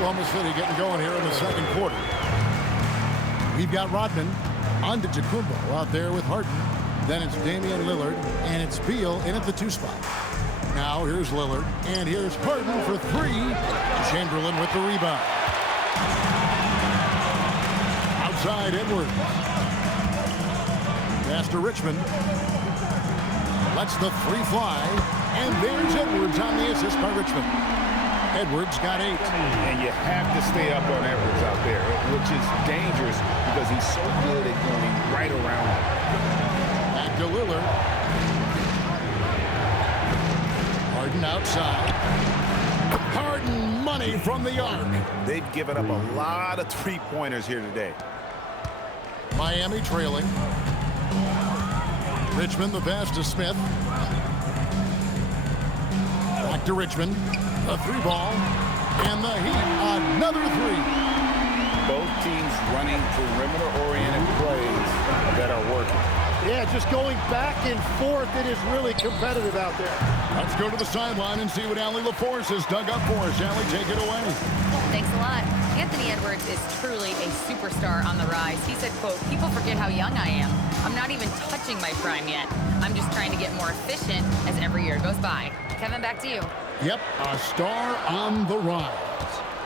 Oklahoma City getting going here in the second quarter. We've got Rodman on to Antetokounmpo out there with Harden. Then it's Damian Lillard, and it's Beal in at the 2 spot. Now here's Lillard, and here's Harden for 3. Chamberlain with the rebound. Outside Edwards. Pass to Richmond. Lets the 3 fly, and there's Edwards on the assist by Richmond. Edwards got 8. And you have to stay up on Edwards out there, which is dangerous because he's so good at going right around him. Back to Lillard. Harden outside. Harden money from the arc. They've given up a lot of three-pointers here today. Miami trailing. Richmond the pass to Smith. Back to Richmond. A 3-ball. And the Heat, another 3. Both teams running perimeter-oriented plays that are working. Yeah, just going back and forth. It is really competitive out there. Let's go to the sideline and see what Allie LaForce has dug up for us. Allie, take it away. Thanks a lot. Anthony Edwards is truly a superstar on the rise. He said, quote, "People forget how young I am. I'm not even touching my prime yet. I'm just trying to get more efficient as every year goes by." Kevin, back to you. Yep, a star on the rise.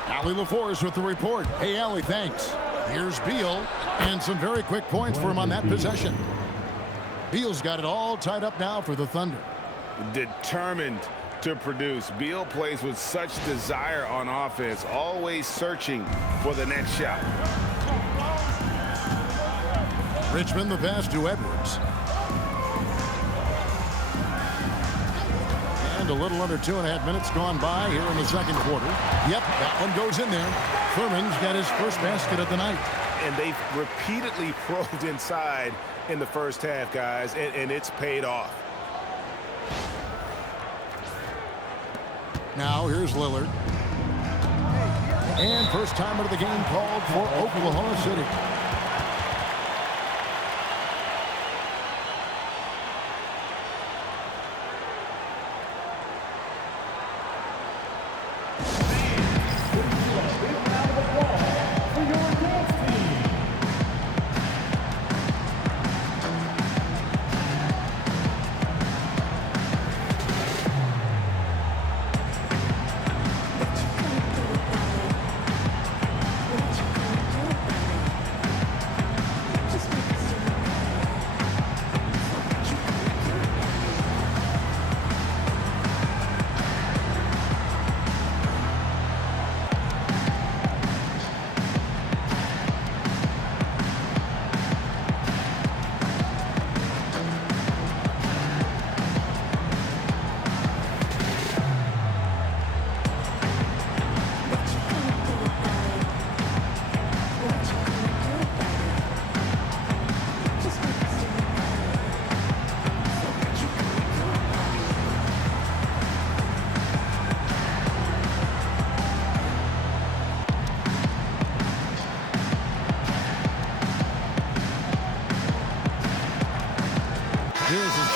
Allie LaForce with the report. Hey, Allie, thanks. Here's Beal, and some very quick points for him on that possession. Beal's got it all tied up now for the Thunder. Determined to produce. Beal plays with such desire on offense, always searching for the next shot. Richmond the pass to Edwards. And a little under 2.5 minutes gone by here in the second quarter. Yep, that one goes in there. Thurman's got his first basket of the night. And they've repeatedly probed inside in the first half, guys, and it's paid off. Now here's Lillard. And first time out of the game called for Oklahoma City.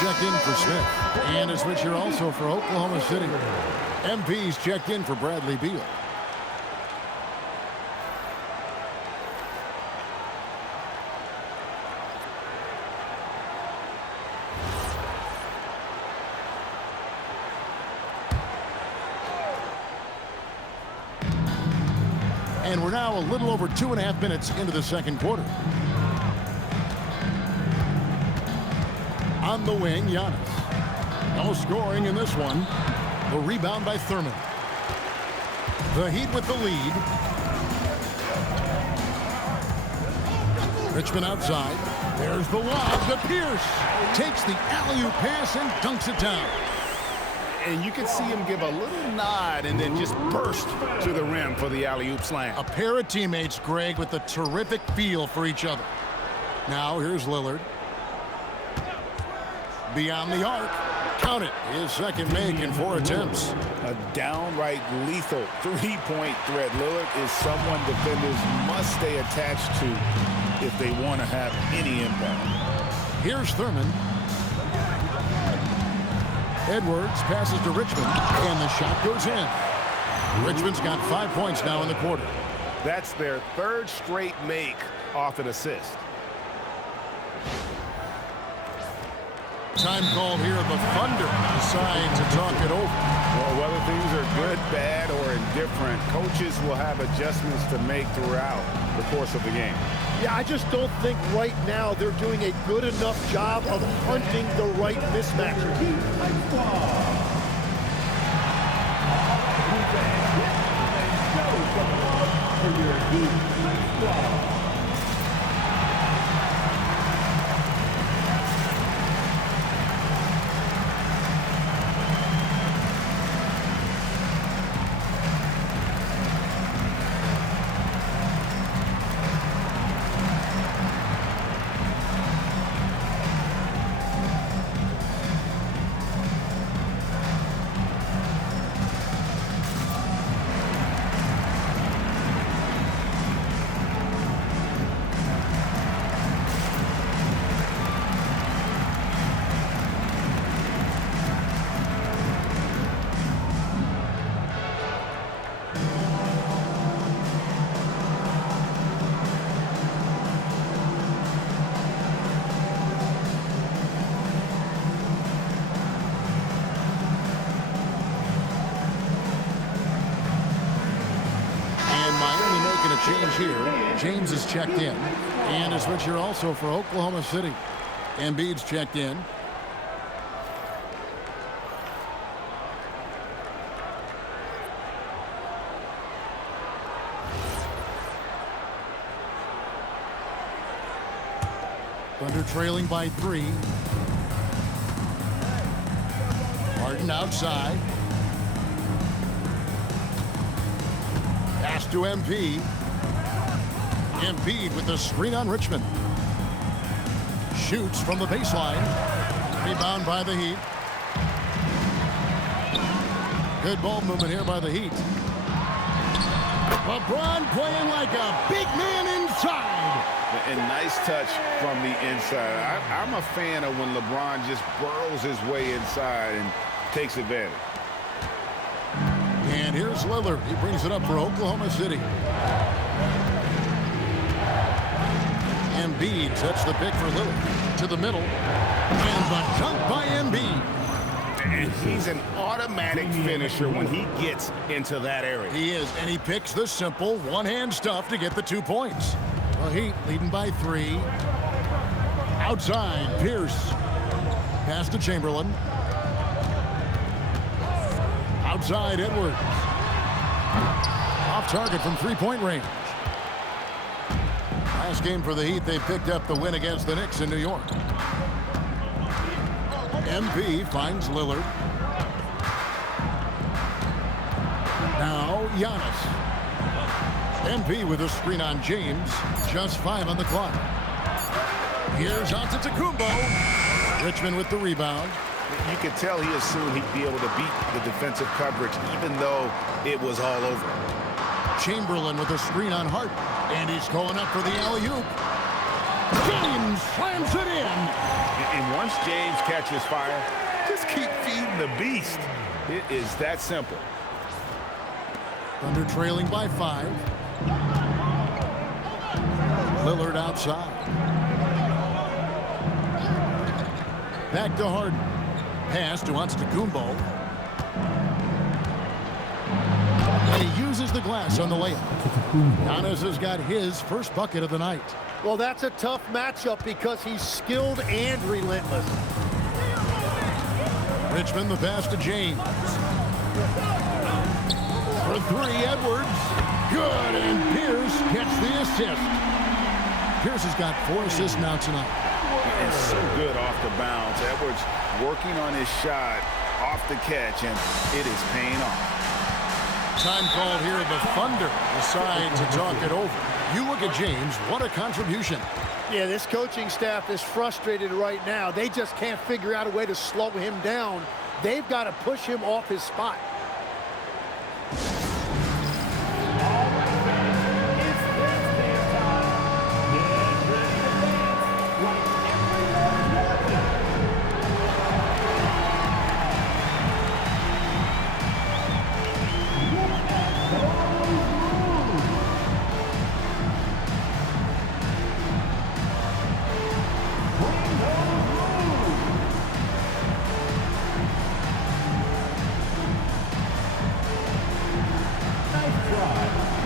Checked in for Smith. And a switch here also for Oklahoma City. MP's checked in for Bradley Beal. And we're now a little over 2.5 minutes into the second quarter. On the wing, Giannis. No scoring in this one. The rebound by Thurman. The Heat with the lead. Richmond outside. There's the lob to Pierce. Takes the alley-oop pass and dunks it down. And you can see him give a little nod and then just burst to the rim for the alley-oop slam. A pair of teammates, Greg, with a terrific feel for each other. Now here's Lillard. Beyond the arc. Count it. His second make in 4 attempts. A downright lethal three-point threat. Lillard is someone defenders must stay attached to if they want to have any impact. Here's Thurman. Edwards passes to Richmond, and the shot goes in. Richmond's got 5 points now in the quarter. That's their third straight make off an assist. Time called here. The Thunder decide to talk it over. Well, whether things are good, bad, or indifferent, coaches will have adjustments to make throughout the course of the game. Yeah, I just don't think right now they're doing a good enough job of hunting the right mismatches. Change here. James is checked in. And a switch here also for Oklahoma City. Embiid's checked in. Thunder trailing by 3. Harden outside. Pass to MP. Embiid with the screen on Richmond. Shoots from the baseline. Rebound by the Heat. Good ball movement here by the Heat. LeBron playing like a big man inside. And nice touch from the inside. I'm a fan of when LeBron just burrows his way inside and takes advantage. And here's Lillard. He brings it up for Oklahoma City. Embiid sets the pick for Lillard to the middle. And the dunk by Embiid. And he's an automatic finisher when he gets into that area. He is, and he picks the simple one-hand stuff to get the 2 points. The Heat leading by 3. Outside, Pierce. Pass to Chamberlain. Outside, Edwards. Off target from three-point range. Last game for the Heat, they picked up the win against the Knicks in New York. MP finds Lillard. Now Giannis. MP with a screen on James. Just 5 on the clock. Here's Antetokounmpo. Richmond with the rebound. You could tell he assumed he'd be able to beat the defensive coverage even though it was all over. Chamberlain with a screen on Hart. And he's going up for the alley-oop. James slams it in. And once James catches fire, just keep feeding the beast. It is that simple. Thunder trailing by 5. Lillard outside. Back to Harden. Pass to Antetokounmpo. And he uses the glass on the layup. Giannis has got his first bucket of the night. Well, that's a tough matchup because he's skilled and relentless. Richmond the pass to James. For 3, Edwards. Good, and Pierce gets the assist. Pierce has got 4 assists now tonight. And so good off the bounce. Edwards working on his shot off the catch, and it is paying off. Time called here. The Thunder decide to talk it over. You look at James, what a contribution. Yeah, this coaching staff is frustrated right now. They just can't figure out a way to slow him down. They've got to push him off his spot.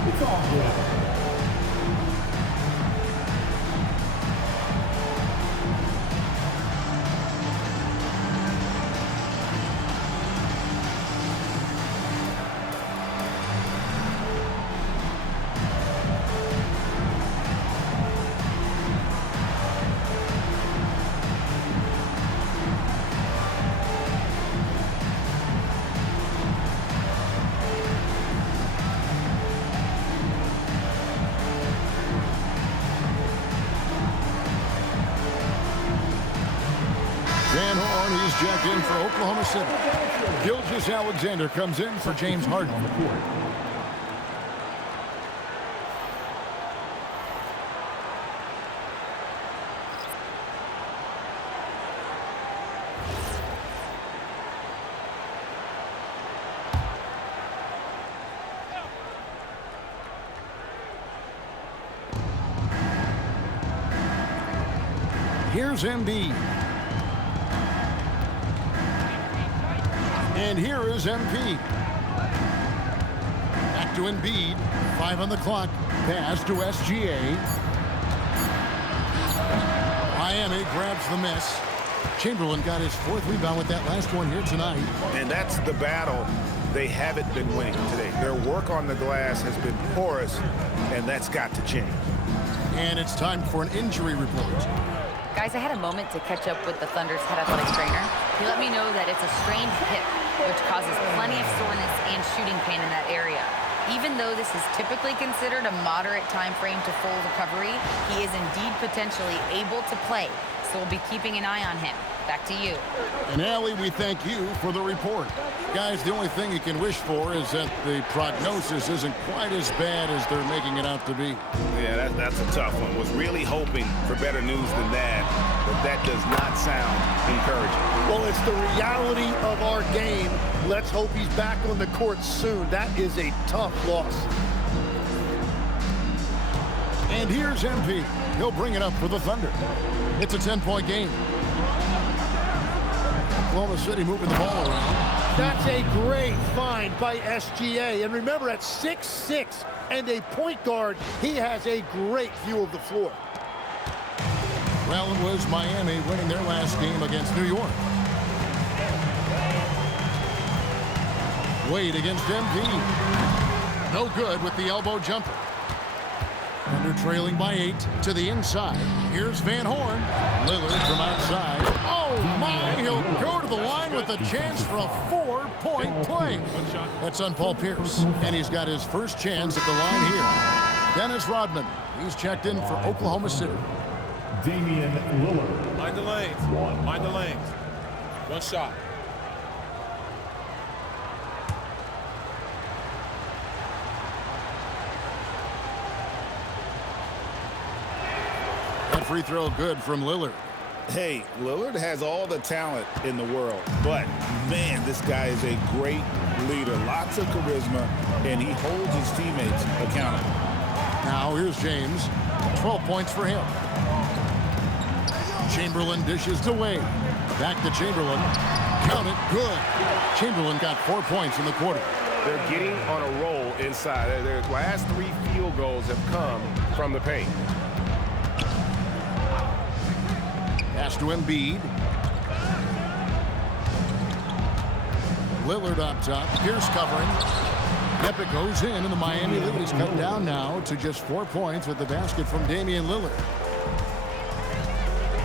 It's all good. Van Horn, he's jacked in for Oklahoma City. Gilgeous-Alexander comes in for James Harden. Here's Embiid. And here is MP. Back to Embiid. 5 on the clock. Pass to SGA. Miami grabs the miss. Chamberlain got his 4th rebound with that last one here tonight. And that's the battle they haven't been winning today. Their work on the glass has been porous, and that's got to change. And it's time for an injury report. Guys, I had a moment to catch up with the Thunder's head athletic trainer. He let me know that it's a strained hip, which causes plenty of soreness and shooting pain in that area. Even though this is typically considered a moderate time frame to full recovery, he is indeed potentially able to play. So we'll be keeping an eye on him. Back to you. And Allie, we thank you for the report. Guys, the only thing you can wish for is that the prognosis isn't quite as bad as they're making it out to be. Yeah, that's a tough one. Was really hoping for better news than that, but that does not sound encouraging. Well, it's the reality of our game. Let's hope he's back on the court soon. That is a tough loss. And here's MP. He'll bring it up for the Thunder. It's a 10-point game. Oklahoma City moving the ball around. That's a great find by SGA. And remember, at 6'6" and a point guard, he has a great view of the floor. Well, it was Miami winning their last game against New York. Wade against MP. No good with the elbow jumper. Thunder trailing by 8 to the inside. Here's Van Horn. Lillard from outside. Oh, my! He'll go to the line with a chance for a 4-point play. That's on Paul Pierce. And he's got his first chance at the line here. Dennis Rodman. He's checked in for Oklahoma City. Damian Lillard. Mind the lanes. Mind the lanes. One shot. That free throw good from Lillard. Hey, Lillard has all the talent in the world, but, man, this guy is a great leader. Lots of charisma, and he holds his teammates accountable. Now here's James. 12 points for him. Chamberlain dishes to Wade. Back to Chamberlain. Count it. Good. Chamberlain got 4 points in the quarter. They're getting on a roll inside. Their last 3 field goals have come from the paint. Pass to Embiid. Lillard up top. Pierce covering. Epic goes in, and the Miami lead is cut down now to just 4 points with the basket from Damian Lillard.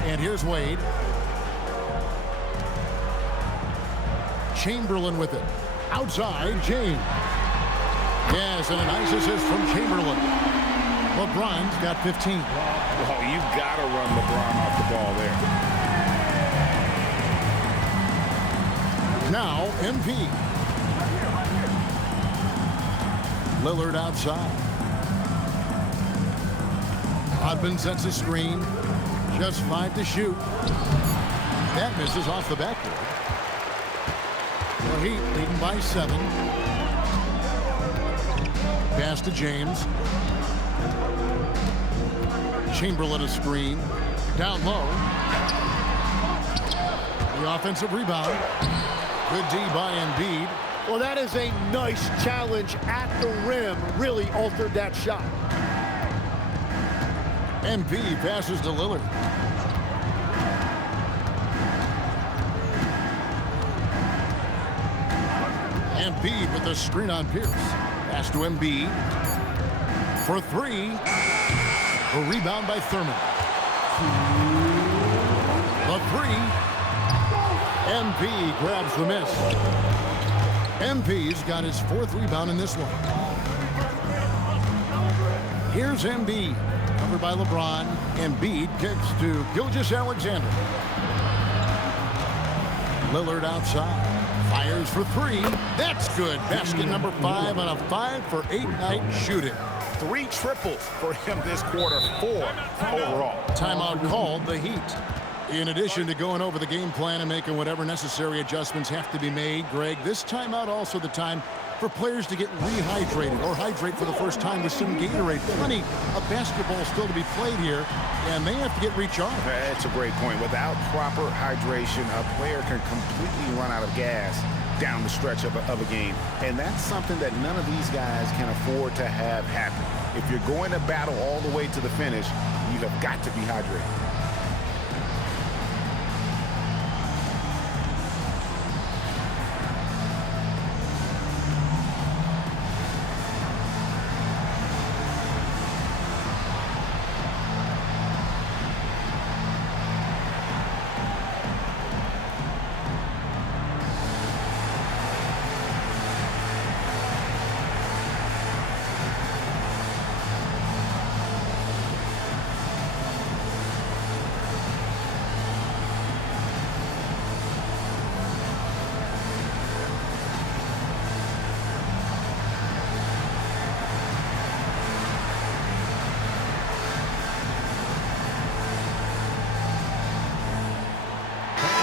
And here's Wade. Chamberlain with it. Outside, James. Yes, and a nice assist from Chamberlain. LeBron's got 15. Well, you got to run LeBron off the ball there. Now, MP. Lillard outside. Rodman sets a screen. Just 5 to shoot. That misses off the backboard. The Heat leading by 7. Pass to James. Chamberlain a screen. Down low. The offensive rebound. Good D by Embiid. Well, that is a nice challenge at the rim. Really altered that shot. MP passes to Lillard. Embiid with the screen on Pierce. Pass to Embiid. For three. A rebound by Thurman. The three. MP grabs the miss. MP's got his 4th rebound in this one. Here's Embiid. Covered by LeBron. Embiid kicks to Gilgeous-Alexander. Lillard outside. Fires for three. That's good. Basket number 5 on a 5-for-8 night shooting. 3 triples for him this quarter, 4 overall. Timeout called the Heat. In addition to going over the game plan and making whatever necessary adjustments have to be made, Greg, this timeout also the time for players to get rehydrated or hydrate for the first time with some Gatorade. Plenty of basketball still to be played here, and they have to get recharged. That's a great point. Without proper hydration, a player can completely run out of gas down the stretch of a game. And that's something that none of these guys can afford to have happen. If you're going to battle all the way to the finish, you have got to be hydrated.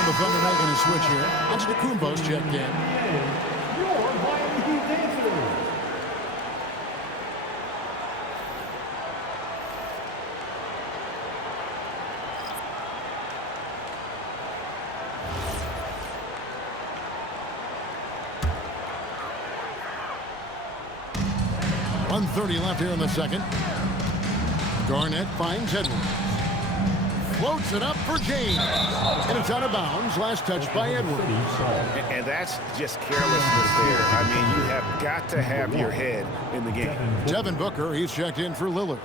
The Thunder making a switch here. Antetokounmpo's checked in. Your Miami Heat answer. .130 left here in the second. Garnett finds Edwards. Floats it up for James. And it's out of bounds. Last touch by Edwards. And that's just carelessness there. I mean, you have got to have your head in the game. Devin Booker, he's checked in for Lillard.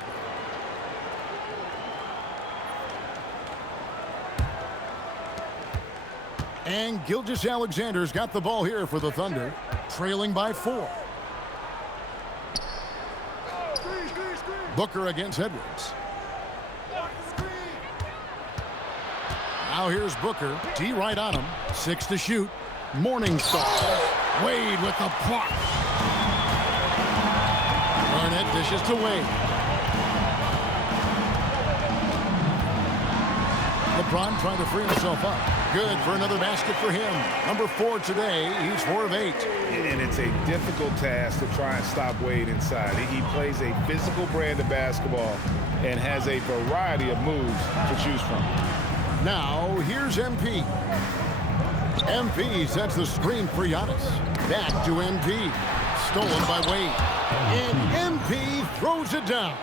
And Gilgeous-Alexander's got the ball here for the Thunder, trailing by 4. Booker against Edwards. Now here's Booker. T right on him. 6 to shoot. Morningstar. Wade with the block. Garnett dishes to Wade. LeBron trying to free himself up. Good for another basket for him. Number 4 today. He's 4 of 8. And it's a difficult task to try and stop Wade inside. He plays a physical brand of basketball and has a variety of moves to choose from. Now, here's MP. MP sets the screen for Giannis. Back to MP. Stolen by Wade. And MP throws it down.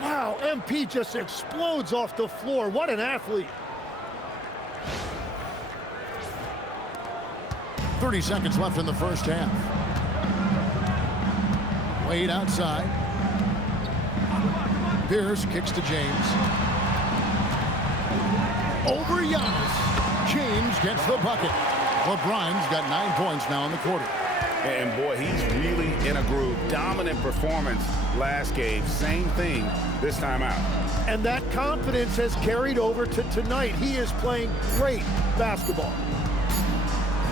Wow, MP just explodes off the floor. What an athlete. 30 seconds left in the first half. Wade outside. Pierce kicks to James. Over Giannis. James gets the bucket. LeBron's got 9 points now in the quarter. And boy, he's really in a groove. Dominant performance last game. Same thing this time out. And that confidence has carried over to tonight. He is playing great basketball.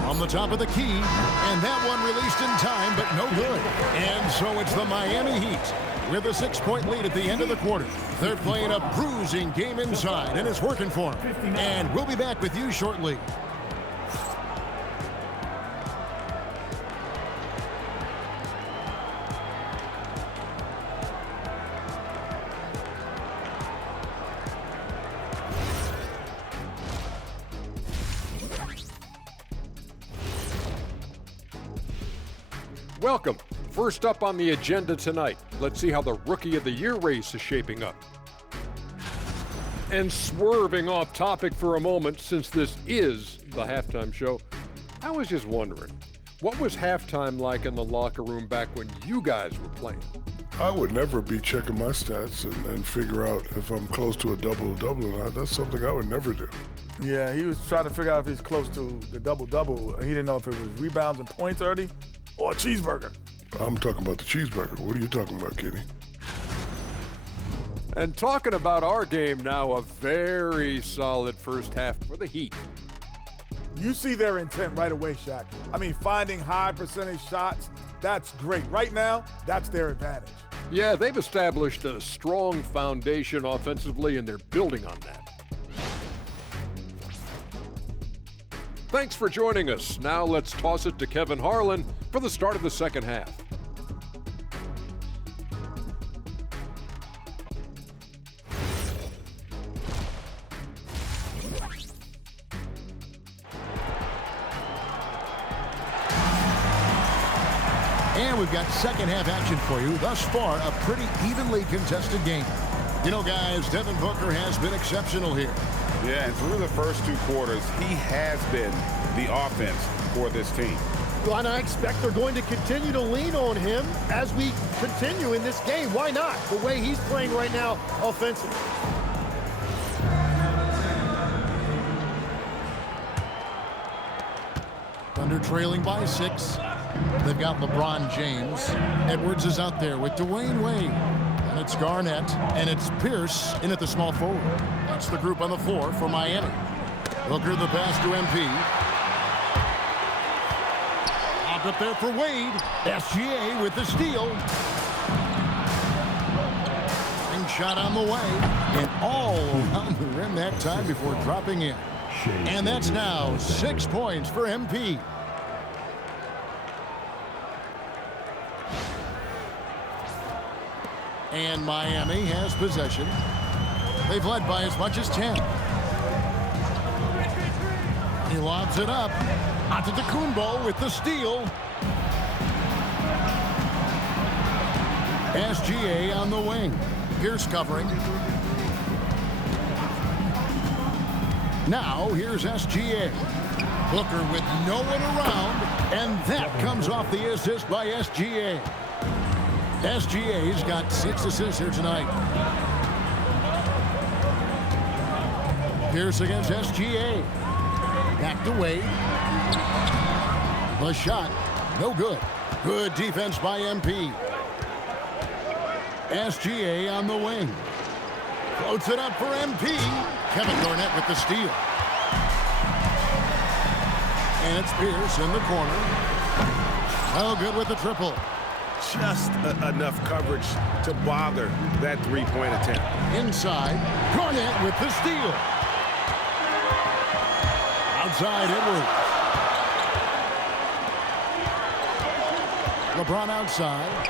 From the top of the key, and that one released in time, but no good. And so it's the Miami Heat with a 6-point lead at the end of the quarter. They're playing a bruising game inside, and it's working for them. And we'll be back with you shortly. Welcome. First up on the agenda tonight, let's see how the Rookie of the Year race is shaping up. And swerving off topic for a moment, since this is the halftime show, I was just wondering, what was halftime like in the locker room back when you guys were playing? I would never be checking my stats and figure out if I'm close to a double-double or not. That's something I would never do. Yeah, he was trying to figure out if he's close to the double-double. He didn't know if it was rebounds and points early or a cheeseburger. I'm talking about the cheeseburger. What are you talking about, Kenny? And talking about our game now, a very solid first half for the Heat. You see their intent right away, Shaq. I mean, finding high percentage shots, that's great. Right now, that's their advantage. Yeah, they've established a strong foundation offensively, and they're building on that. Thanks for joining us. Now let's toss it to Kevin Harlan for the start of the second half. And we've got second half action for you. Thus far, a pretty evenly contested game. You know, guys, Devin Booker has been exceptional here. Yeah, and through the first 2 quarters, he has been the offense for this team. Well, and I expect they're going to continue to lean on him as we continue in this game. Why not? The way he's playing right now offensively. Thunder trailing by 6. They've got LeBron James. Edwards is out there with Dwayne Wade. And it's Garnett. And it's Pierce in at the small forward. That's the group on the floor for Miami. Booker the pass to MP. Up there for Wade. SGA with the steal. Ring shot on the way. And all around the rim that time before dropping in. And that's now 6 points for MP. And Miami has possession. They've led by as much as 10. He lobs it up. Antetokounmpo with the steal. SGA on the wing. Pierce covering. Now here's SGA. Booker with no one around. And that comes off the assist by SGA. SGA's got 6 assists here tonight. Pierce against SGA. Back to Wade. The shot, no good. Good defense by MP. SGA on the wing. Floats it up for MP. Kevin Garnett with the steal. And it's Pierce in the corner. Oh, good with the triple. Just enough coverage to bother that 3-point attempt. Inside, Garnett with the steal. Outside, Edwards. LeBron outside.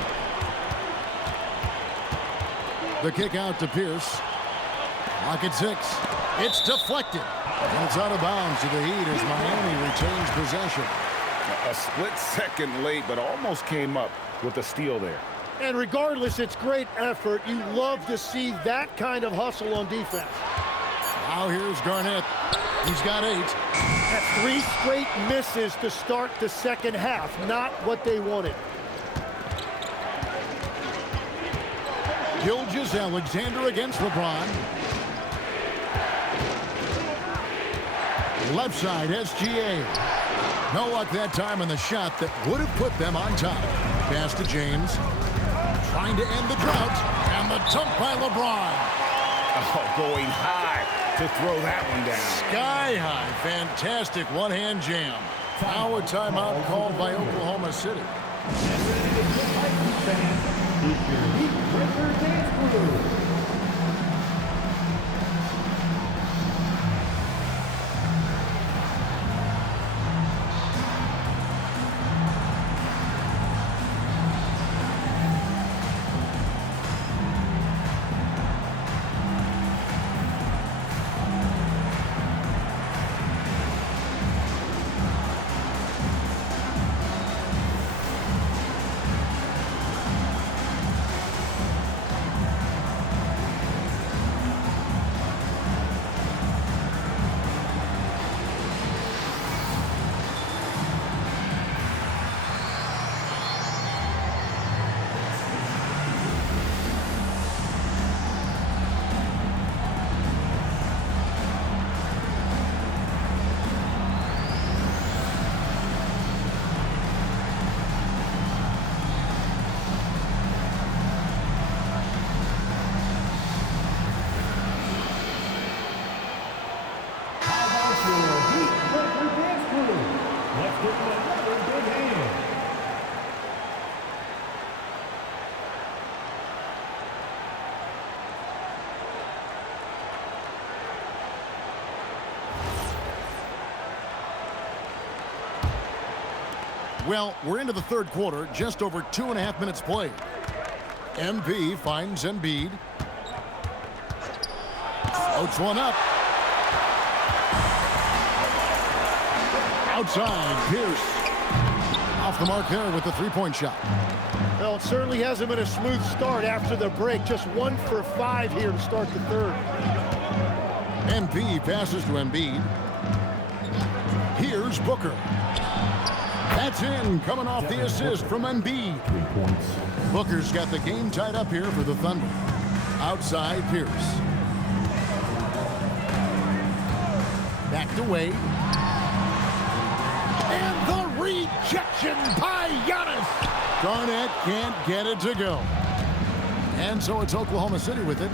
The kick out to Pierce. Lock at 6. It's deflected. And it's out of bounds to the Heat as Miami retains possession. A split second late, but almost came up with a steal there. And regardless, it's great effort. You love to see that kind of hustle on defense. Now here's Garnett. He's got 8. That's 3 straight misses to start the second half. Not what they wanted. Gilgeous-Alexander against LeBron. Left side, SGA. No luck that time on the shot that would have put them on top. Pass to James. Trying to end the drought. And the dunk by LeBron. Oh, going high to throw that one down. Sky high. Fantastic one-hand jam. Now a timeout called by Oklahoma City. crew. Let's give them another big hand. Well, we're into the third quarter, just over 2.5 minutes played. MP finds Embiid. Floats one up. Outside, Pierce. Off the mark there with the three-point shot. Well, it certainly hasn't been a smooth start after the break. Just 1 for 5 here to start the third. MP passes to Embiid. Here's Booker. That's in, coming off the assist from Embiid. 3 points. Booker's got the game tied up here for the Thunder. Outside, Pierce. Back to Wade. And the rejection by Giannis. Garnett can't get it to go. And so it's Oklahoma City with it.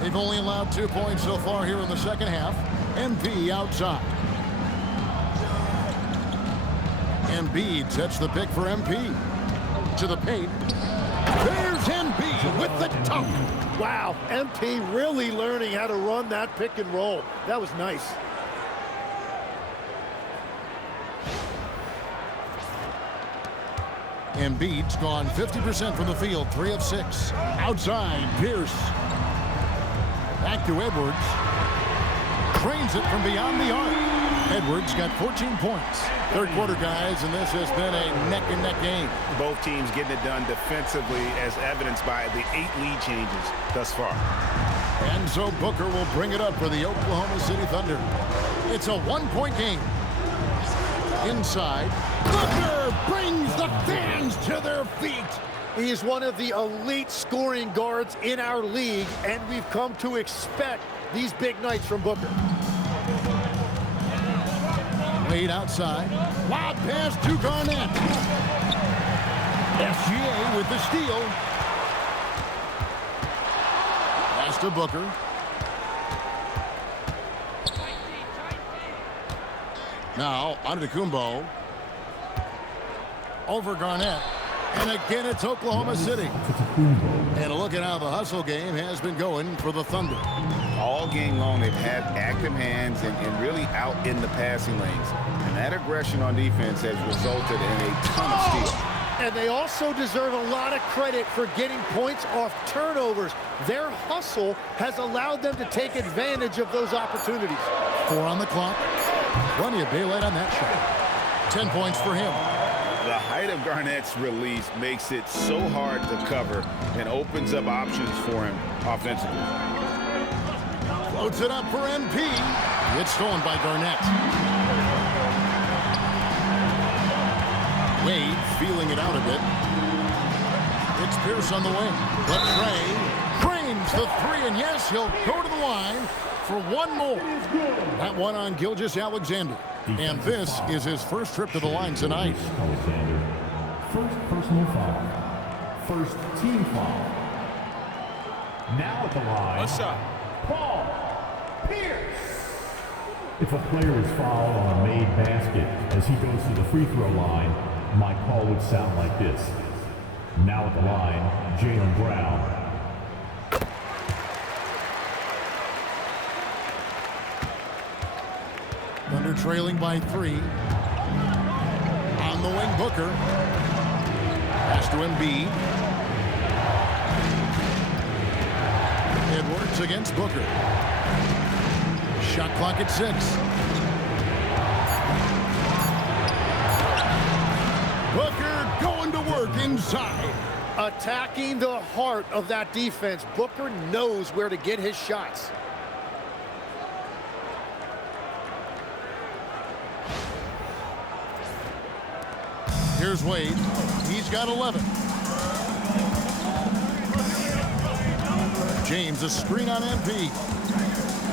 They've only allowed 2 points so far here in the second half. MP outside. Embiid sets the pick for MP. To the paint. There's Embiid with the dunk. Wow, MP really learning how to run that pick and roll. That was nice. Embiid's gone 50% from the field, 3 of 6. Outside, Pierce. Back to Edwards. Trains it from beyond the arc. Edwards got 14 points. Third quarter, guys, and this has been a neck-and-neck game. Both teams getting it done defensively, as evidenced by the 8 lead changes thus far. And so Booker will bring it up for the Oklahoma City Thunder. It's a 1-point game. Inside, Booker brings the fans to their feet. He is one of the elite scoring guards in our league, and we've come to expect these big nights from Booker. Wade outside. Lob pass to Garnett. SGA with the steal. Pass to Booker. Now, Antetokounmpo. Over Garnett. And again, it's Oklahoma City. And a look at how the hustle game has been going for the Thunder. All game long, they've had active hands and really out in the passing lanes. And that aggression on defense has resulted in a ton of steals. And they also deserve a lot of credit for getting points off turnovers. Their hustle has allowed them to take advantage of those opportunities. 4 on the clock. Plenty of daylight on that shot. 10 points for him. The height of Garnett's release makes it so hard to cover and opens up options for him offensively. Floats it up for MP. It's stolen by Garnett. Wade feeling it out a bit. It's Pierce on the wing. But Trey frames the 3, and yes, he'll go to the line for one more. That one on Gilgeous-Alexander. And this is his first trip to the line tonight. Alexander. First personal foul. First team foul. Now at the line. One shot. Paul Pierce. If a player is fouled on a made basket as he goes to the free throw line, my call would sound like this. Now at the line, Jaylen Brown. Thunder trailing by 3. On the wing, Booker. Pass to Embiid. Edwards against Booker. Shot clock at 6. Booker going to work inside. Attacking the heart of that defense. Booker knows where to get his shots. Here's Wade. He's got 11. James, a screen on MP.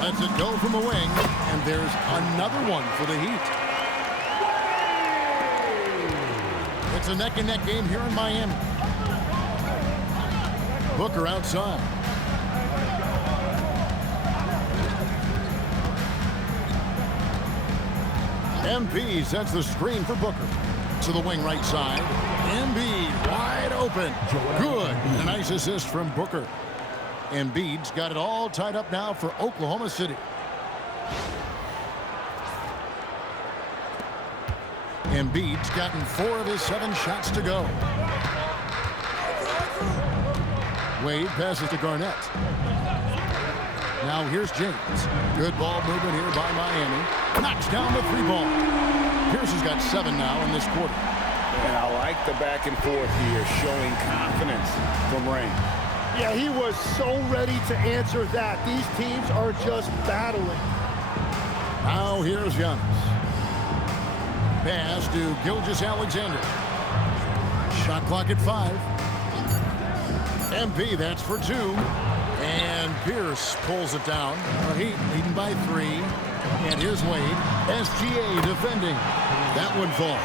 Lets it go from the wing, and there's another one for the Heat. It's a neck-and-neck game here in Miami. Booker outside. MP sets the screen for Booker. To the wing right side. Embiid wide open. Good. A nice assist from Booker. Embiid's got it all tied up now for Oklahoma City. Embiid's gotten 4 of his 7 shots to go. Wade passes to Garnett. Now here's James. Good ball movement here by Miami. Knocks down the 3 ball. Pierce has got 7 now in this quarter. And I like the back and forth here, showing confidence from Rain. Yeah, he was so ready to answer that. These teams are just battling. Now here's Giannis. Pass to Gilgeous-Alexander. Shot clock at 5. MP, that's for 2. And Pierce pulls it down. Heat leading by 3. And here's Wade. SGA defending. That one falls.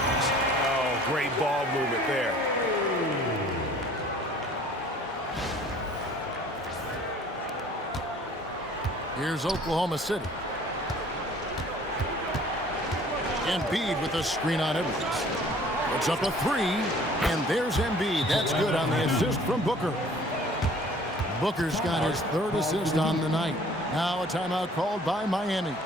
Oh, great ball movement there. Here's Oklahoma City. Embiid with a screen on Edwards. Puts up a 3, and there's Embiid. That's good on the assist from Booker. Booker's got his 3rd assist on the night. Now a timeout called by Miami.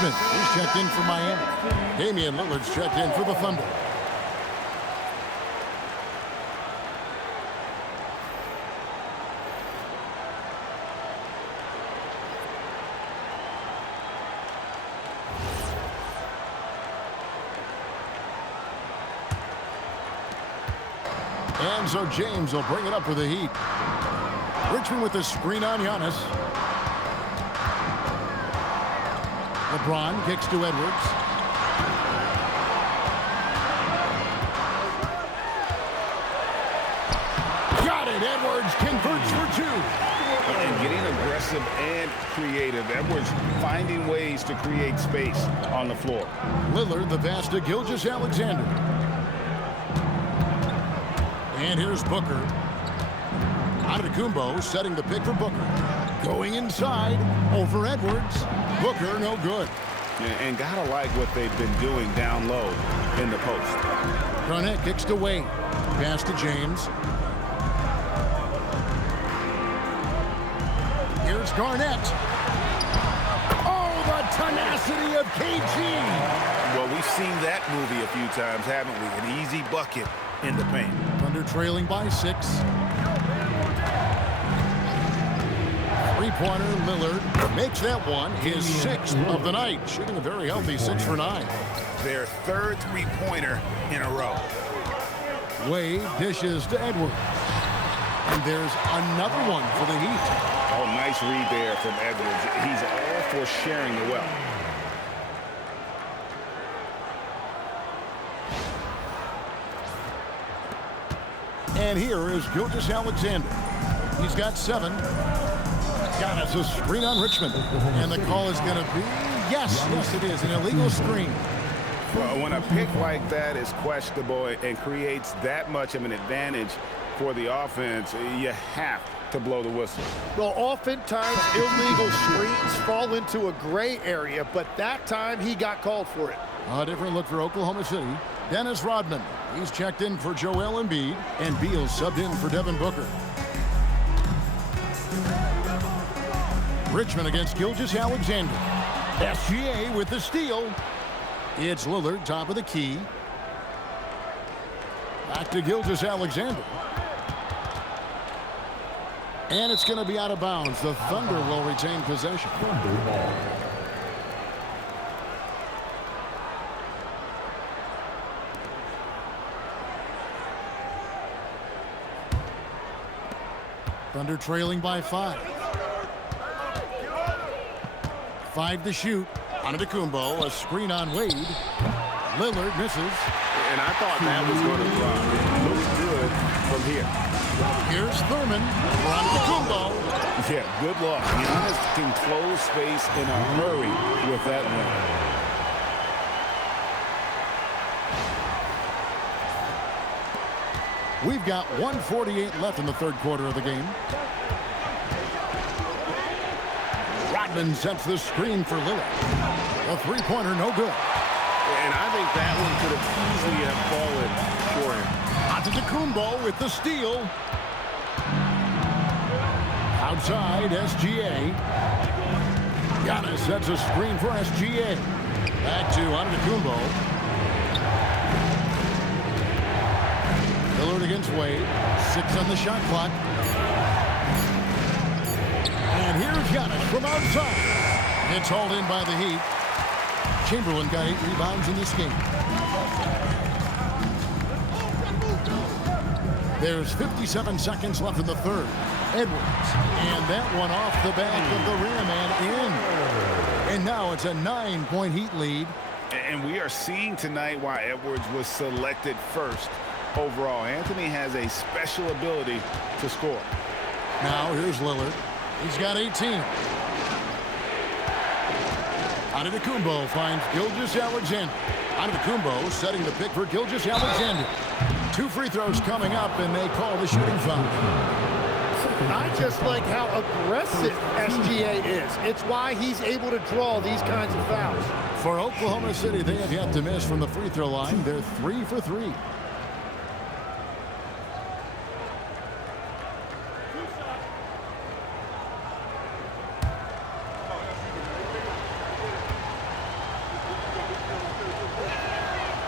He's checked in for Miami. Damian Lillard's checked in for the Thunder. And so James will bring it up with the Heat. Richmond with the screen on Giannis. LeBron kicks to Edwards. Got it. Edwards converts for 2. And getting aggressive and creative. Edwards finding ways to create space on the floor. Lillard, the pass to Gilgeous-Alexander. And here's Booker. Antetokounmpo setting the pick for Booker. Going inside over Edwards. Booker no good. And gotta like what they've been doing down low in the post. Garnett kicks to Wade. Pass to James. Here's Garnett. Oh, the tenacity of KG. Well, we've seen that movie a few times, haven't we? An easy bucket in the paint. Thunder trailing by 6. Three-pointer, Lillard makes that one his 6th of the night, shooting a very healthy 6 for 9. Their 3rd three-pointer in a row. Wade dishes to Edwards. And there's another one for the Heat. Oh, nice read there from Edwards. He's all for sharing the wealth. And here is Gilgeous-Alexander. He's got 7. Giannis a screen on Richmond. And the call is going to be, yes, it is, an illegal screen. Well, when a pick like that is questionable and creates that much of an advantage for the offense, you have to blow the whistle. Well, oftentimes illegal screens fall into a gray area, but that time he got called for it. A different look for Oklahoma City. Dennis Rodman. He's checked in for Joel Embiid. And Beal subbed in for Devin Booker. Richmond against Gilgeous-Alexander. SGA with the steal. It's Lillard, top of the key. Back to Gilgeous-Alexander. And it's going to be out of bounds. The Thunder will retain possession. Thunder trailing by 5. 5 to shoot. Antetokounmpo, a screen on Wade. Lillard misses. And I thought that was going to drop. It looks good from here. Here's Thurman for Antetokounmpo. Yeah, good luck. Giannis can close space in a hurry with that one. We've got 1:48 left in the third quarter of the game. Rodman sets the screen for Lillard. A three-pointer, no good. And I think that one could have easily have fallen for him. Antetokounmpo with the steal. Outside, SGA. Giannis sets a screen for SGA. Back to Antetokounmpo. Lillard against Wade. 6 on the shot clock. And here's Giannis from outside. It's hauled in by the Heat. Chamberlain got 8 rebounds in this game. There's 57 seconds left in the third. Edwards. And that one off the back of the rim and in. And now it's a 9-point Heat lead. And we are seeing tonight why Edwards was selected first overall. Anthony has a special ability to score. Now here's Lillard. He's got 18. Antetokounmpo finds Gilgeous-Alexander. Antetokounmpo setting the pick for Gilgeous-Alexander. 2 free throws coming up, and they call the shooting foul. I just like how aggressive SGA is. It's why he's able to draw these kinds of fouls. For Oklahoma City, they have yet to miss from the free throw line. They're 3 for 3.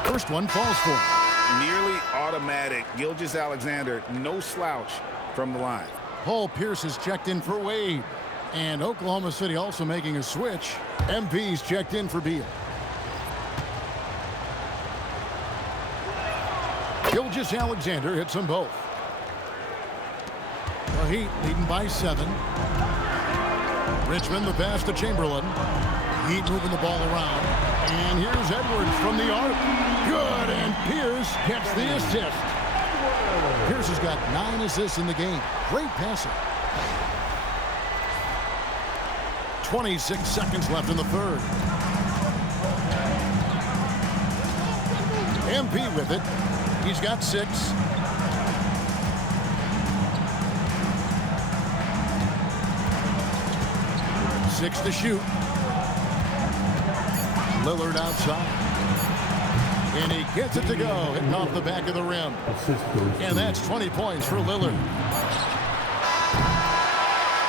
First one falls for him. Nearly automatic. Gilgeous-Alexander, no slouch from the line. Paul Pierce is checked in for Wade. And Oklahoma City also making a switch. MP's checked in for Beal. Gilgeous-Alexander hits them both. The Heat leading by 7. Richmond the pass to Chamberlain. Heat moving the ball around. And here's Edwards from the arc. Good, and Pierce gets the assist. Pierce has got 9 assists in the game. Great passer. 26 seconds left in the third. MP with it. He's got 6. Six to shoot. Lillard outside. And he gets it to go, hitting off the back of the rim. And that's 20 points for Lillard.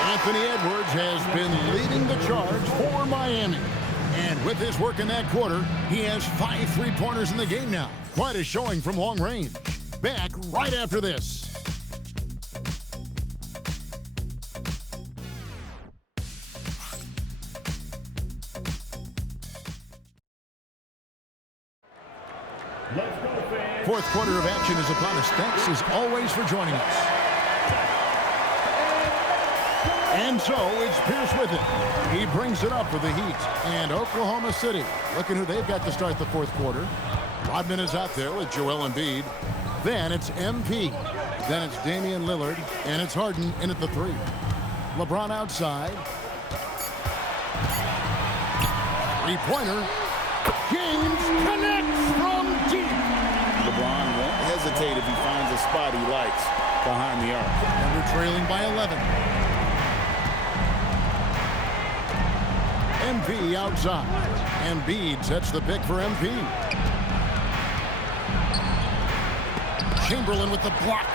Anthony Edwards has been leading the charge for Miami. And with his work in that quarter, he has 5 3-pointers in the game now. Quite a showing from long range. Back right after this. Fourth quarter of action is upon us. Thanks as always for joining us. And so it's Pierce with it. He brings it up for the Heat. And Oklahoma City, looking who they've got to start the fourth quarter. Rodman is out there with Joel Embiid. Then it's MP. Then it's Damian Lillard. And it's Harden in at the 3. LeBron outside. 3-pointer. James connects from deep. LeBron won't hesitate if he finds a spot he likes behind the arc. And they're trailing by 11. MP outside. Embiid sets the pick for MP. Chamberlain with the block.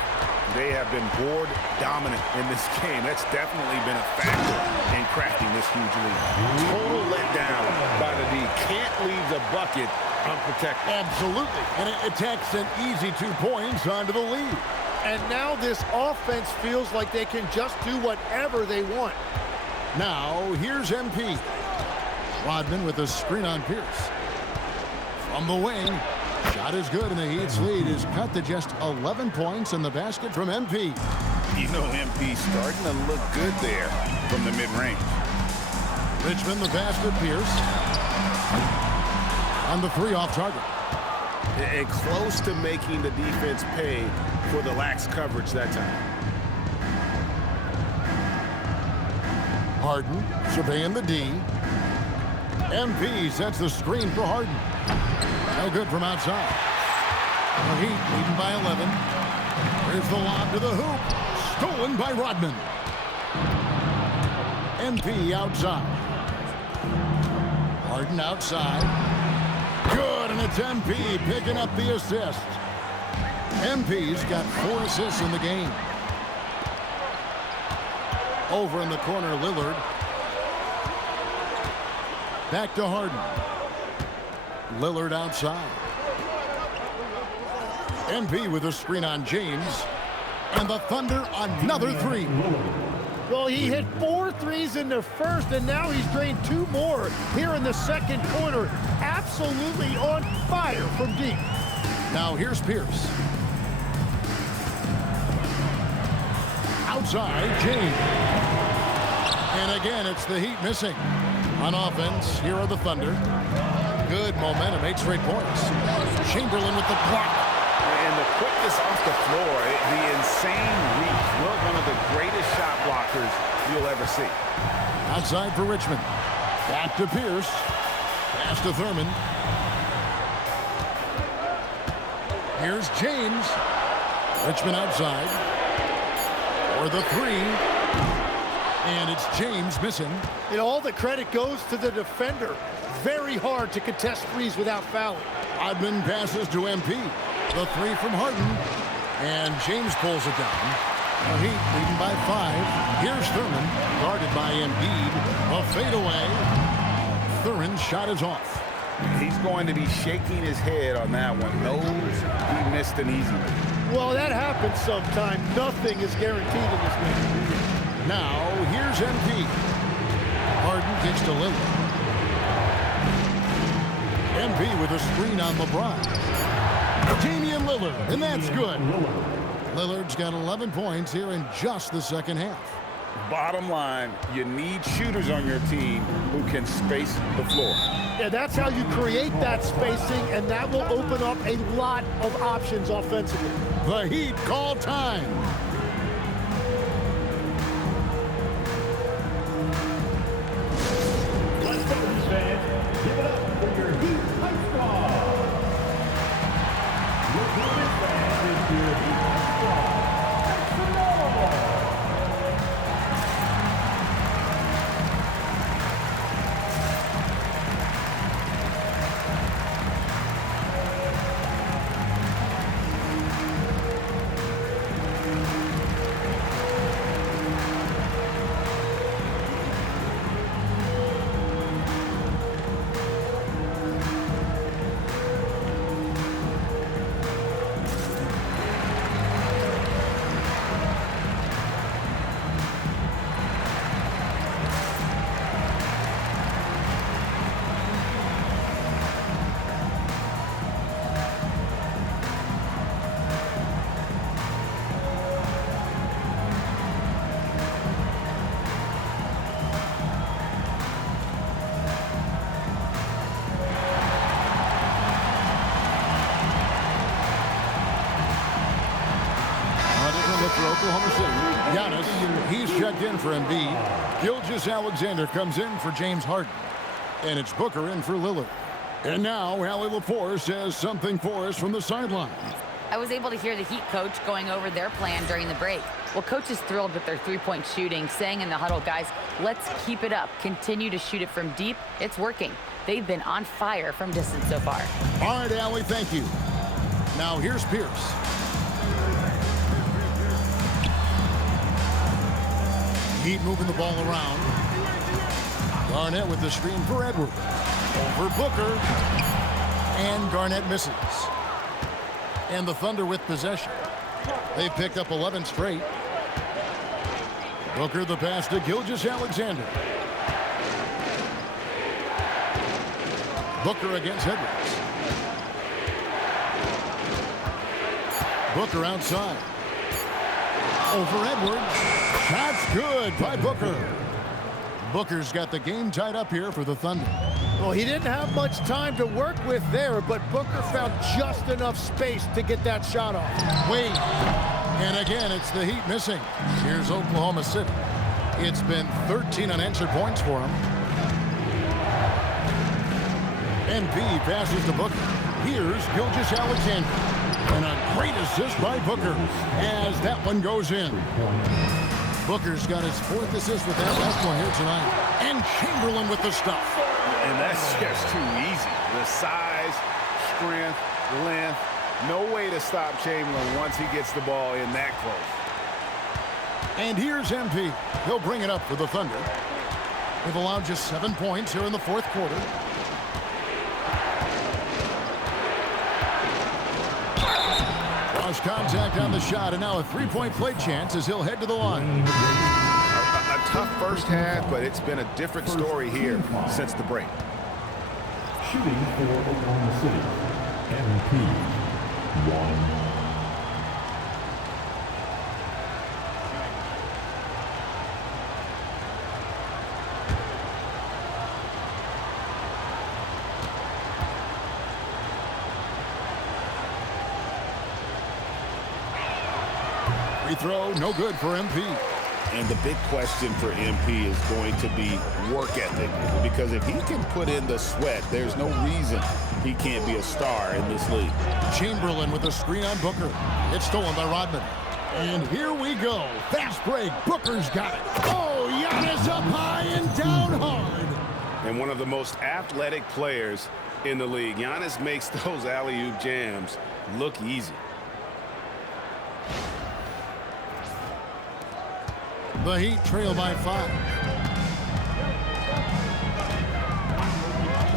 They have been board dominant in this game. That's definitely been a factor in crafting this huge lead. Total letdown by the D. Can't leave the bucket unprotected. Absolutely. And it takes an easy 2 points onto the lead. And now this offense feels like they can just do whatever they want. Now, here's MP. Rodman with a screen on Pierce. From the wing. Shot is good, and the Heat's lead is cut to just 11 points in the basket from MP. You know MP starting to look good there from the mid-range. Richmond the pass to Pierce. On the 3 off target. And close to making the defense pay for the lax coverage that time. Harden surveying the D. MP sets the screen for Harden. No good from outside. The Heat leading by 11. Here's the lob to the hoop. Stolen by Rodman. MP outside. Harden outside. Good, and it's MP picking up the assist. MP's got 4 assists in the game. Over in the corner, Lillard. Back to Harden. Lillard outside. MP with a screen on James. And the Thunder another 3. Well, he hit 4 threes in the first, and now he's drained 2 more here in the second quarter. Absolutely on fire from deep. Now here's Pierce. Outside, James. And again, it's the Heat missing. On offense, here are the Thunder. Good momentum, 8 straight points. Chamberlain with the block. And the quickness off the floor, the insane reach. One of the greatest shot blockers you'll ever see. Outside for Richmond. Back to Pierce. Pass to Thurman. Here's James. Richmond outside. For the 3. And it's James missing. And all the credit goes to the defender. Very hard to contest threes without fouling. Rodman passes to MP. The 3 from Harden. And James pulls it down. The Heat leading by 5. Here's Thurman, guarded by Embiid. A fadeaway. Thurin's shot is off. He's going to be shaking his head on that one. Knows he missed an easy one. Well, that happens sometime. Nothing is guaranteed in this game. Now, here's MP. Harden kicks to Lillard. MP with a screen on LeBron. Damian Lillard, and that's good. Lillard's got 11 points here in just the second half. Bottom line, you need shooters on your team who can space the floor. Yeah, that's how you create that spacing, and that will open up a lot of options offensively. The Heat call time. Give it up for your Heat Hype Squad. Your Columbus fans is your Heat Hype Squad. Extra For Oklahoma City. Giannis, he's checked in for Embiid. Gilgeous-Alexander comes in for James Harden. And it's Booker in for Lillard. And now, Allie Lepore says something for us from the sideline. I was able to hear the Heat coach going over their plan during the break. Well, coach is thrilled with their three-point shooting, saying in the huddle, guys, let's keep it up. Continue to shoot it from deep. It's working. They've been on fire from distance so far. All right, Allie, thank you. Now here's Pierce. Heat moving the ball around. Garnett with the screen for Edwards. Over Booker. And Garnett misses. And the Thunder with possession. They've picked up 11 straight. Booker the pass to Gilgeous-Alexander. Booker against Edwards. Booker outside. Over Edwards. Shot's good by Booker. Booker's got the game tied up here for the Thunder. Well, he didn't have much time to work with there, but Booker found just enough space to get that shot off. Wade. And again, it's the Heat missing. Here's Oklahoma City. It's been 13 unanswered points for him. MP passes to Booker. Here's Gilgeous-Alexander. And a great assist by Booker as that one goes in. Booker's got his 4th assist with that last one here tonight. And Chamberlain with the stuff. And that's just too easy. The size, strength, length. No way to stop Chamberlain once he gets the ball in that close. And here's MP. He'll bring it up for the Thunder. They've allowed just 7 points here in the 4th quarter. Cross contact on the shot, and now a 3-point play chance as he'll head to the line. A tough first half, but it's been a different story here since the break. Shooting for Oklahoma City, MP, 1. Free throw, no good for MP. And the big question for MP is going to be work ethic. Because if he can put in the sweat, there's no reason he can't be a star in this league. Chamberlain with a screen on Booker. It's stolen by Rodman. And here we go. Fast break. Booker's got it. Oh, Giannis up high and down hard. And one of the most athletic players in the league. Giannis makes those alley-oop jams look easy. The Heat trail by 5.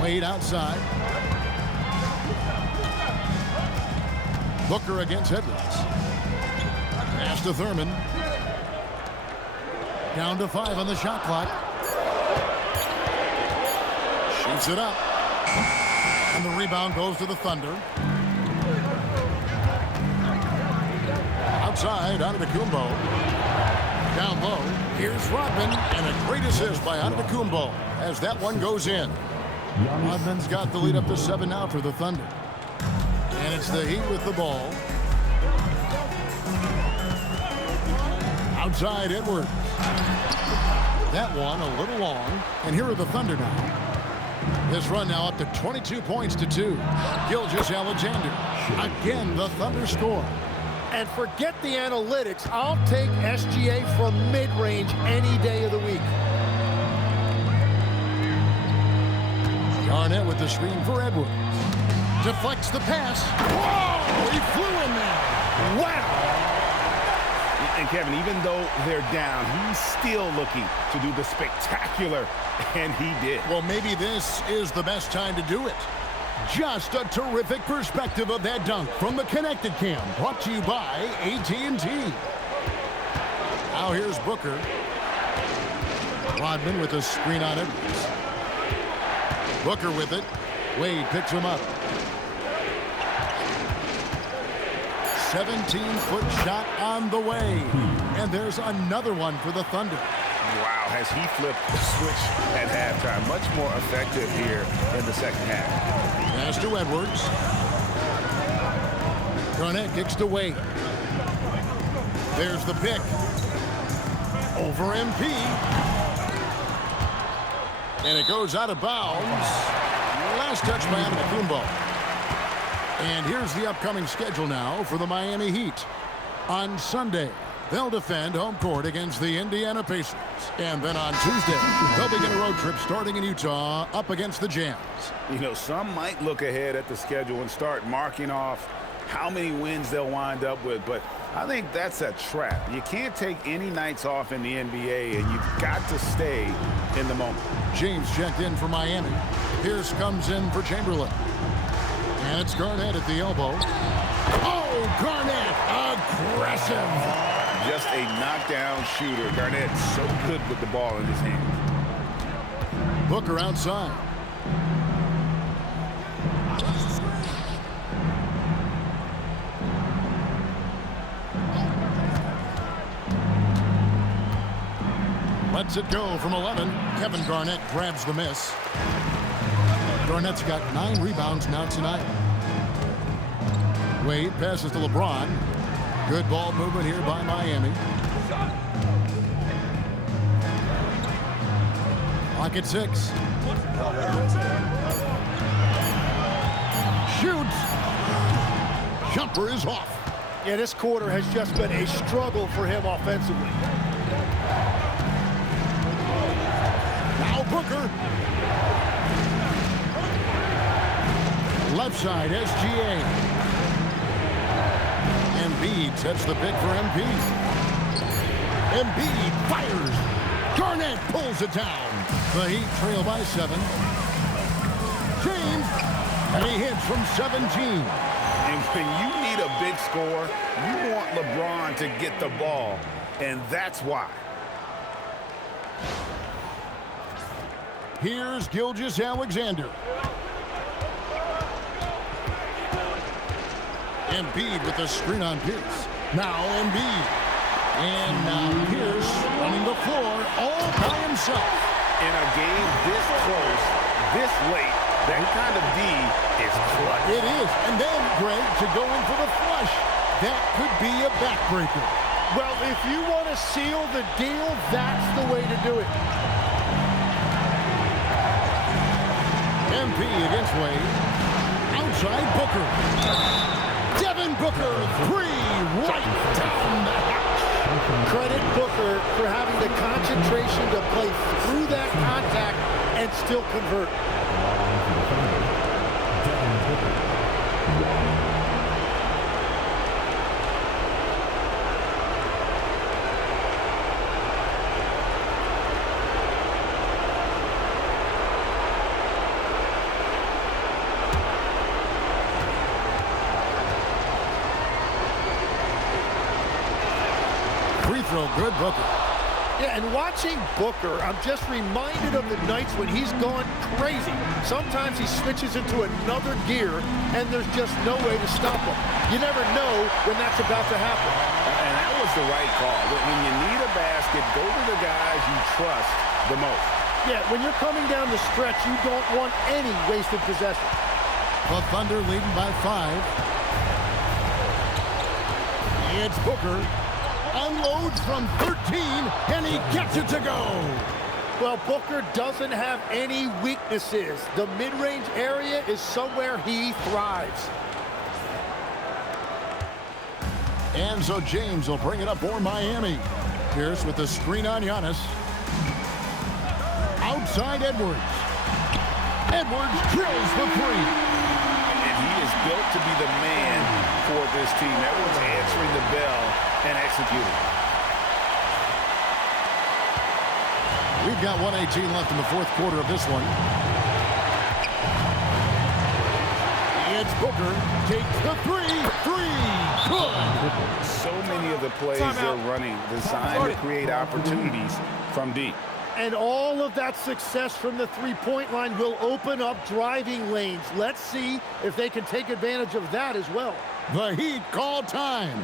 Wade outside. Booker against Edwards. Pass to Thurman. Down to 5 on the shot clock. Shoots it up. And the rebound goes to the Thunder. Outside, Antetokounmpo. Down low, here's Rodman, and a great assist by Antetokounmpo as that one goes in. Rodman's got the lead up to 7 now for the Thunder. And it's the Heat with the ball. Outside, Edwards. That one a little long, and here are the Thunder now. This run now up to 22 points to 2. Gilgeous-Alexander. Again, the Thunder score. And forget the analytics. I'll take SGA from mid-range any day of the week. Garnett with the screen for Edwards. Deflects the pass. Whoa! He flew in there. Wow! And Kevin, even though they're down, he's still looking to do the spectacular, and he did. Well, maybe this is the best time to do it. Just a terrific perspective of that dunk from the Connected Cam, brought to you by AT&T. Now here's Booker. Rodman with a screen on Edwards. Booker with it. Wade picks him up. 17-foot shot on the way. And there's another one for the Thunder. Wow, has he flipped the switch at halftime. Much more effective here in the second half. Pass to Edwards. Garnett kicks to Wade. There's the pick. Over MP. And it goes out of bounds. Last touch by Antetokounmpo. And here's the upcoming schedule now for the Miami Heat. On Sunday, They'll defend home court against the Indiana Pacers. And then on Tuesday, they'll begin a road trip starting in Utah up against the Jazz. You know, some might look ahead at the schedule and start marking off how many wins they'll wind up with, but I think that's a trap. You can't take any nights off in the NBA, and you've got to stay in the moment. James checked in for Miami. Pierce comes in for Chamberlain. And it's Garnett at the elbow. Oh, Garnett, aggressive. Just a knockdown shooter. Garnett so good with the ball in his hands. Booker outside. Lets it go from 11. Kevin Garnett grabs the miss. Garnett's got 9 rebounds now tonight. Wade passes to LeBron. Good ball movement here by Miami. Clock at 6. Shoots. Jumper is off. Yeah, this quarter has just been a struggle for him offensively. Now Booker. Left side, SGA. Embiid sets the pick for Embiid. Embiid fires. Garnett pulls it down. The Heat trail by 7. James, and he hits from 17. And when you need a big score, you want LeBron to get the ball, and that's why. Here's Gilgeous-Alexander. Embiid with the screen on Pierce. Now Embiid. And now Pierce running the floor all by himself. In a game this close, this late, that kind of D is clutch. It is. And then, Greg, to go in for the flush. That could be a backbreaker. Well, if you want to seal the deal, that's the way to do it. MP against Wade. Outside Booker. Devin Booker, 3 right down the hatch. Credit Booker for having the concentration to play through that contact and still convert. Free throw, good Booker. Yeah, and watching Booker, I'm just reminded of the nights when he's gone crazy. Sometimes he switches into another gear, and there's just no way to stop him. You never know when that's about to happen. And that was the right call. When you need a basket, go to the guys you trust the most. Yeah, when you're coming down the stretch, you don't want any wasted possession. The Thunder leading by 5. It's Booker. Unloads from 13, and he gets it to go. Well, Booker doesn't have any weaknesses. The mid-range area is somewhere he thrives. And so James will bring it up for Miami. Pierce with the screen on Giannis. Outside Edwards. Edwards drills the 3. And he is built to be the man for this team. Edwards answering the bell and executing. We've got 1:18 left in the 4th quarter of this one. It's Booker. Takes the 3. Good. So many of the plays they're running designed to create opportunities from deep. And all of that success from the three-point line will open up driving lanes. Let's see if they can take advantage of that as well. The Heat call time.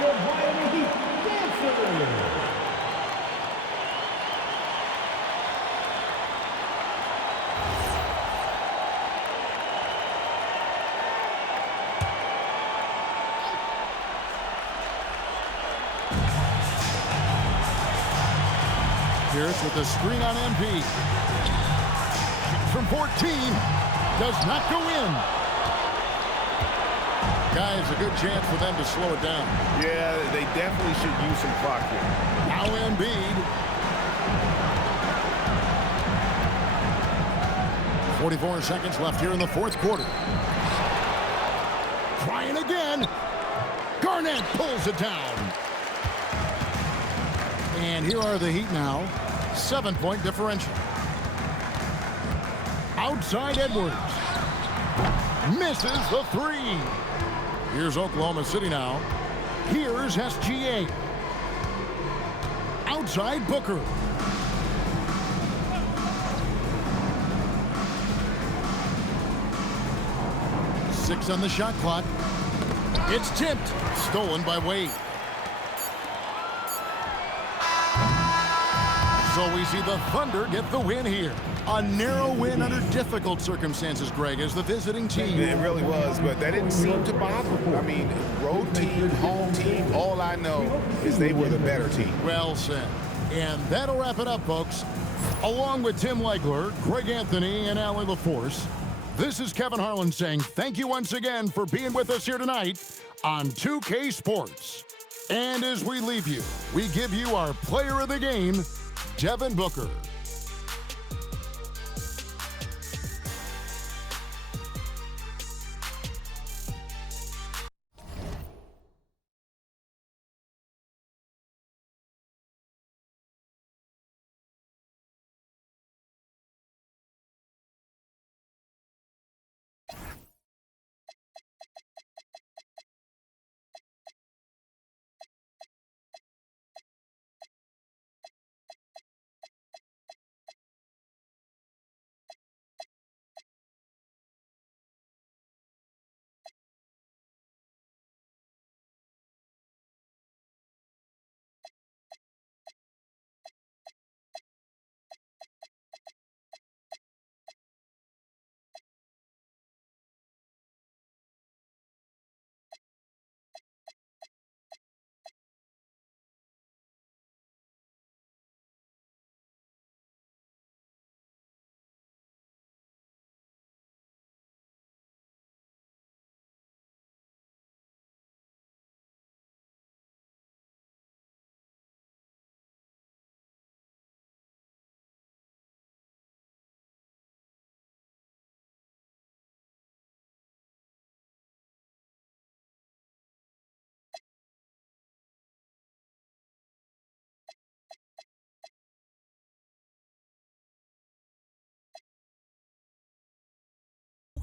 your Miami Heat dancers. Pierce with the screen on MP. From 14, does not go in. Guys, a good chance for them to slow it down. Yeah, they definitely should use some clock here. Now Embiid. 44 seconds left here in the fourth quarter. Trying again. Garnett pulls it down. And here are the Heat now. 7-point differential. Outside Edwards. Misses the three. Here's Oklahoma City now. Here's SGA. Outside Booker. Six on the shot clock. It's tipped. Stolen by Wade. So we see the Thunder get the win here. A narrow win under difficult circumstances, Greg, as the visiting team. It really was, but that didn't seem to bother them. I mean, road team, home team, all I know is they were the better team. Well said. And that'll wrap it up, folks. Along with Tim Legler, Greg Anthony, and Allie LaForce, this is Kevin Harlan saying thank you once again for being with us here tonight on 2K Sports. And as we leave you, we give you our player of the game, Devin Booker.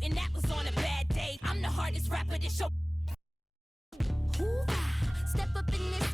And that was on a bad day. I'm the hardest rapper to show. Step up in this